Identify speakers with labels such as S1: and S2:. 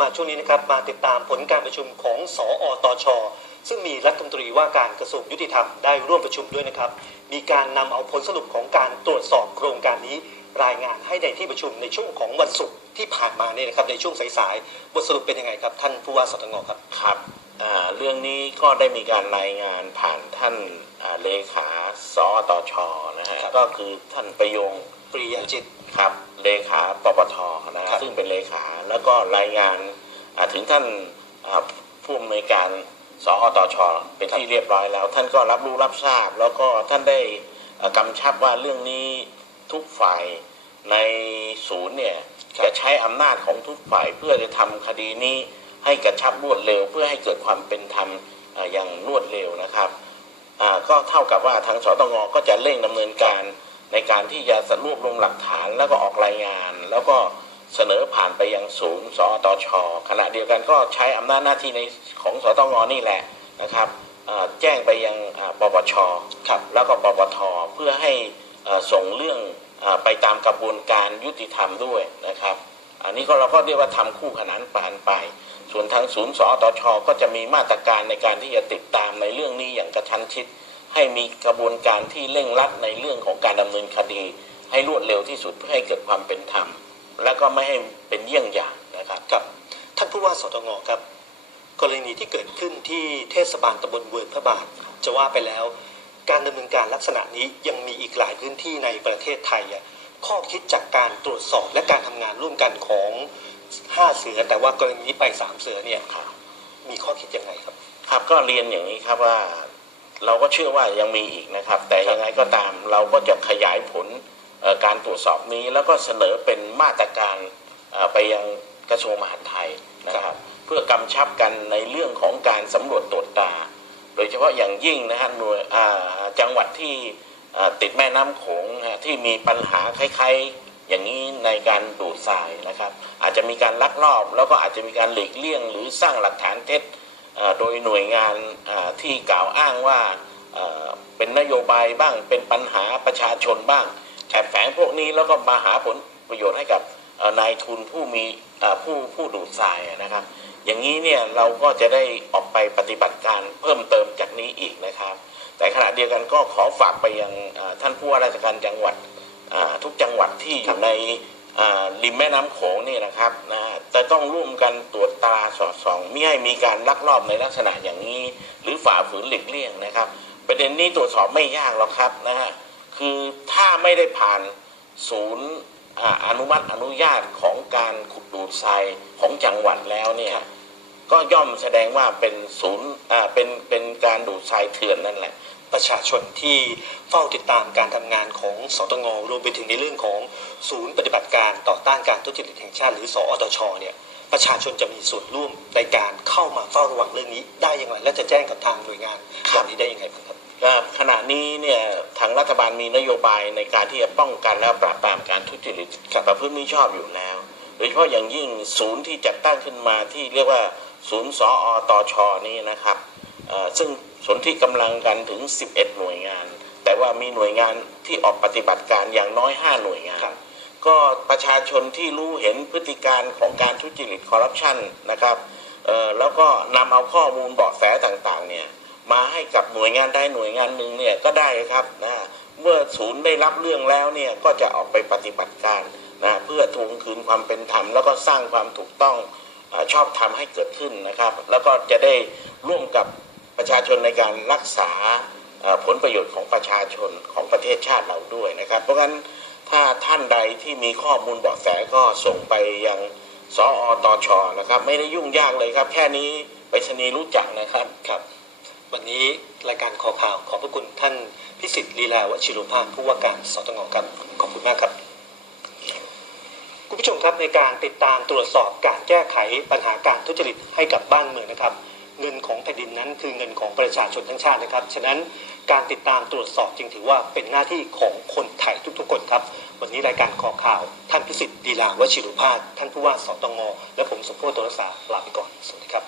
S1: มาช่วงนี้นะครับมาติดตามผลการประชุมของสออตชซึ่งมีรัฐมนตรีว่าการกระทรวงยุติธรรมได้ร่วมประชุมด้วยนะครับ มีการนำเอาผลสรุปของการตรวจสอบโครงการนี้รายงานให้ในที่ประชุมในช่วงของวันศุกร์ที่ผ่านมาเนี่ยนะครับในช่วงสายๆบทสรุปเป็นยังไงครับ ท่านผู้ว่าสตงครับ
S2: ครับอ่าเรื่องนี้ก็ได้มีการรายงานผ่านท่านอ่าเลขาสอตชนะฮะ
S1: ครับ
S2: ก็คือท่านประโยง
S1: ปริยาจิต
S2: ครับเลขาปปทนะฮะ
S1: ครับ
S2: ซึ่งเป็นเลขาแล้วก็รายงานอ่าถึงท่านอ่าผู้อำนวยการสอตชเป็นที่เรียบร้อยแล้ว ท่านก็รับรู้รับทราบ แล้วก็ท่านได้อ่ากำชับว่าเรื่องนี้ทุกฝ่ายในศูนย์เนี่ย
S1: ครับ
S2: จะใช้อำนาจของทุกฝ่ายเพื่อจะทำคดีนี้ให้กระชับรวดเร็ว เพื่อให้เกิดความเป็นธรรมอ่าอย่างรวดเร็วนะครับอ่าก็เท่ากับว่าทางสตงก็จะเร่งดำเนินการ ในการที่จะสรวบรวมหลักฐานแล้วก็ออกรายงาน แล้วก็เสนอผ่านไปยังศูนย์สตชขณะเดียวกันก็ใช้อำนาจหน้าที่ในของสตงนี่แหละนะครับอ่าแจ้งไปยังอ่าปปช
S1: ครับ
S2: แล้วก็ปปทเพื่อให้เอ่อส่งเรื่องเออไปตามกระบวนการยุติธรรมด้วยนะครับ อันนี้ก็เราก็เรียกว่าทำคู่ขนานปานไป ส่วนทางศูนย์สอตชก็จะมีมาตรการในการที่จะติดตามในเรื่องนี้อย่างกระชั้นชิด ให้มีกระบวนการที่เร่งรัดในเรื่องของการดำเนินคดี ให้รวดเร็วที่สุดเพื่อให้เกิดความเป็นธรรม และก็ไม่ให้เป็นเยี่ยงอย่างนะครับ
S1: กับท่านผู้ว่าสตงครับ กรณีที่เกิดขึ้นที่เทศบาลตำบลเวิร์นพระบาท จะว่าไปแล้ว การดำเนินการลักษณะนี้ยังมีอีกหลายพื้นที่ในประเทศไทยอะข้อคิดจากการตรวจสอบและการทำงานร่วมกันของห้าเสือ แต่ว่ากรณีนี้ไปสามเสือเนี่ยมีข้อคิดยังไงครับ
S2: ครับก็เรียนอย่างนี้ครับว่า เราก็เชื่อว่ายังมีอีกนะครับ แต่ยังไงก็ตามเราก็จะขยายผลการตรวจสอบนี้ แล้วก็เสนอเป็นมาตรการไปยังกระทรวงมหาดไทยนะครับ เพื่อกำชับกันในเรื่องของการสำรวจตรวจตา โดยเฉพาะอย่างยิ่งนะฮะหน่วยจังหวัดที่ติดแม่น้ำโขงที่มีปัญหาคล้ายๆอย่างนี้ในการดูดทรายนะครับ อาจจะมีการลักลอบ แล้วก็อาจจะมีการหลีกเลี่ยง หรือสร้างหลักฐานเท็จ โดยหน่วยงานที่กล่าวอ้างว่าเป็นนโยบายบ้างเป็นปัญหาประชาชนบ้างแอบแฝงพวกนี้แล้วก็มาหาผลประโยชน์ให้กับนายทุนผู้มีผู้ผู้ดูดทรายนะครับ อย่างนี้เนี่ยเราก็จะได้ออกไปปฏิบัติการเพิ่มเติมจากนี้อีกนะครับ แต่ขณะเดียวกันก็ขอฝากไปยังท่านผู้ว่าราชการจังหวัดทุกจังหวัดที่อยู่ใน ริมแม่น้ำโขงนี่นะครับนะจะต้องร่วมกันตรวจตราสอดส่องไม่ให้มีการลักลอบในลักษณะอย่างนี้ หรือฝ่าฝืนหลีกเลี่ยงนะครับ ประเด็นนี้ตรวจสอบไม่ยากหรอกครับนะฮะคือถ้าไม่ได้ผ่านศูนย์อ่าอนุมัติอนุญาตของการขุดดูดทรายของจังหวัดแล้วเนี่ย
S1: ครับ
S2: ก็ย่อมแสดงว่าเป็นศูนย์อ่าเป็นเป็นการดูดทรายเถื่อนนั่นแหละ
S1: ประชาชนที่เฝ้าติดตามการทำงานของสตงรวมไปถึงในเรื่องของศูนย์ปฏิบัติการต่อต้านการทุจริตแห่งชาติ หรือสอตชเนี่ยประชาชนจะมีส่วนร่วมในการเข้ามาเฝ้าระวังเรื่องนี้ ได้อย่างไรและจะแจ้งกับทางหน่วยงาน
S2: ค
S1: เห
S2: รับ
S1: ล่านี้ได้ยังไงบ้างครับ
S2: ก็ขณะนี้เนี่ยทางรัฐบาลมีนโยบายในการที่จะป้องกันและปราบปรามการทุจริตกับประพฤติมิชอบอยู่แล้วโดยเฉพาะอย่างยิ่งศูนย์ที่จัดตั้งขึ้นมาที่เรียกว่าศูนย์สออตชนี้นะครับเอ่อซึ่ง สนที่กำลังกันถึง 11 หน่วยงาน แต่ว่ามีหน่วยงานที่ออกปฏิบัติการอย่างน้อย 5 หน่วยงาน
S1: ครับ
S2: ก็ประชาชนที่รู้เห็นพฤติการของการทุจริตคอร์รัปชันนะครับเอ่อแล้วก็นำเอาข้อมูลเบาะแสต่างๆเนี่ยมาให้กับหน่วยงานใดหน่วยงานหนึ่งเนี่ยก็ได้ครับนะเมื่อศูนย์ได้รับเรื่องแล้วเนี่ยก็จะออกไปปฏิบัติการนะเพื่อทวงคืนความเป็นธรรมแล้วก็สร้างความถูกต้องเออชอบธรรมให้เกิดขึ้นนะครับ แล้วก็จะได้ร่วมกับ ประชาชนในการรักษาผลประโยชน์ของประชาชนของประเทศชาติเราด้วยนะครับ เพราะงั้นถ้าท่านใดที่มีข้อมูลเบาะแสก็ส่งไปยังสออตชนะครับ ไม่ได้ยุ่งยากเลยครับ แค่นี้ไปรษณีย์รู้จักนะครับ
S1: ครับ วันนี้รายการขอข่าวขอบพระคุณท่านพิสิทธิ์ลีลาวชิรุภาพผู้ว่าการสตงครับขอบคุณมากครับคุณผู้ชมครับในการติดตามตรวจสอบการแก้ไขปัญหาการทุจริตให้กับบ้านเมืองนะครับ เงินของแผ่นดินนั้นคือเงินของประชาชนทั้งชาตินะครับ ฉะนั้นการติดตามตรวจสอบจึงถือว่าเป็นหน้าที่ของคนไทยทุกๆคนครับ วันนี้รายการขอข่าว ท่านพิสิทธิ์ดีลาวชิรุภาสท่านผู้ว่าสตงและผมสมโพธิ์ตรัสาลาไปก่อน สวัสดีครับ